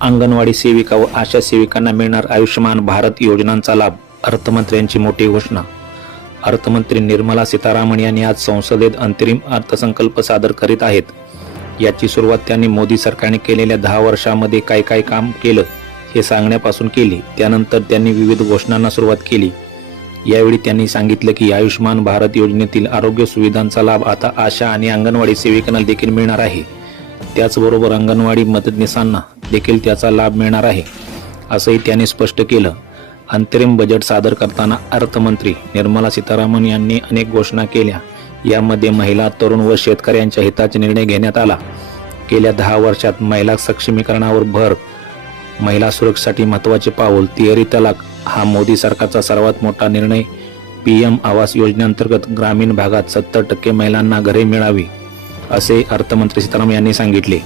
अंगणवाडी सेविका व आशा सेविकांना मिळणार आयुष्यमान भारत योजनांचा लाभ अर्थमंत्र्यांची मोठी घोषणा. अर्थमंत्री निर्मला सीतारामन यांनी आज संसदेत अंतरिम अर्थसंकल्प सादर करीत आहेत. याची सुरुवात त्यांनी मोदी सरकारने केलेल्या दहा वर्षामध्ये काय काय काम केलं हे सांगण्यापासून केली. त्यानंतर त्यांनी विविध घोषणांना सुरुवात केली. यावेळी त्यांनी सांगितलं की आयुष्यमान भारत योजनेतील आरोग्य सुविधांचा लाभ आता आशा आणि अंगणवाडी सेविकांना देखील मिळणार आहे. त्याचबरोबर अंगणवाडी मदतनीसांना देखील त्याचा लाभ मिळणार आहे असंही त्याने स्पष्ट केलं. अंतरिम बजेट सादर करताना अर्थमंत्री निर्मला सीतारामन यांनी अनेक घोषणा केल्या. यामध्ये महिला तरुण व शेतकऱ्यांच्या हिताचे निर्णय घेण्यात आला. गेल्या दहा वर्षात महिला सक्षमीकरणावर भर महिला सुरक्षेसाठी महत्त्वाचे पाऊल तिहेरी तलाक हा मोदी सरकारचा सर्वात मोठा निर्णय. पी एम आवास योजनेअंतर्गत ग्रामीण भागात सत्तर टक्के महिलांना घरे मिळावी असे अर्थमंत्री सीतारामन यांनी सांगितले.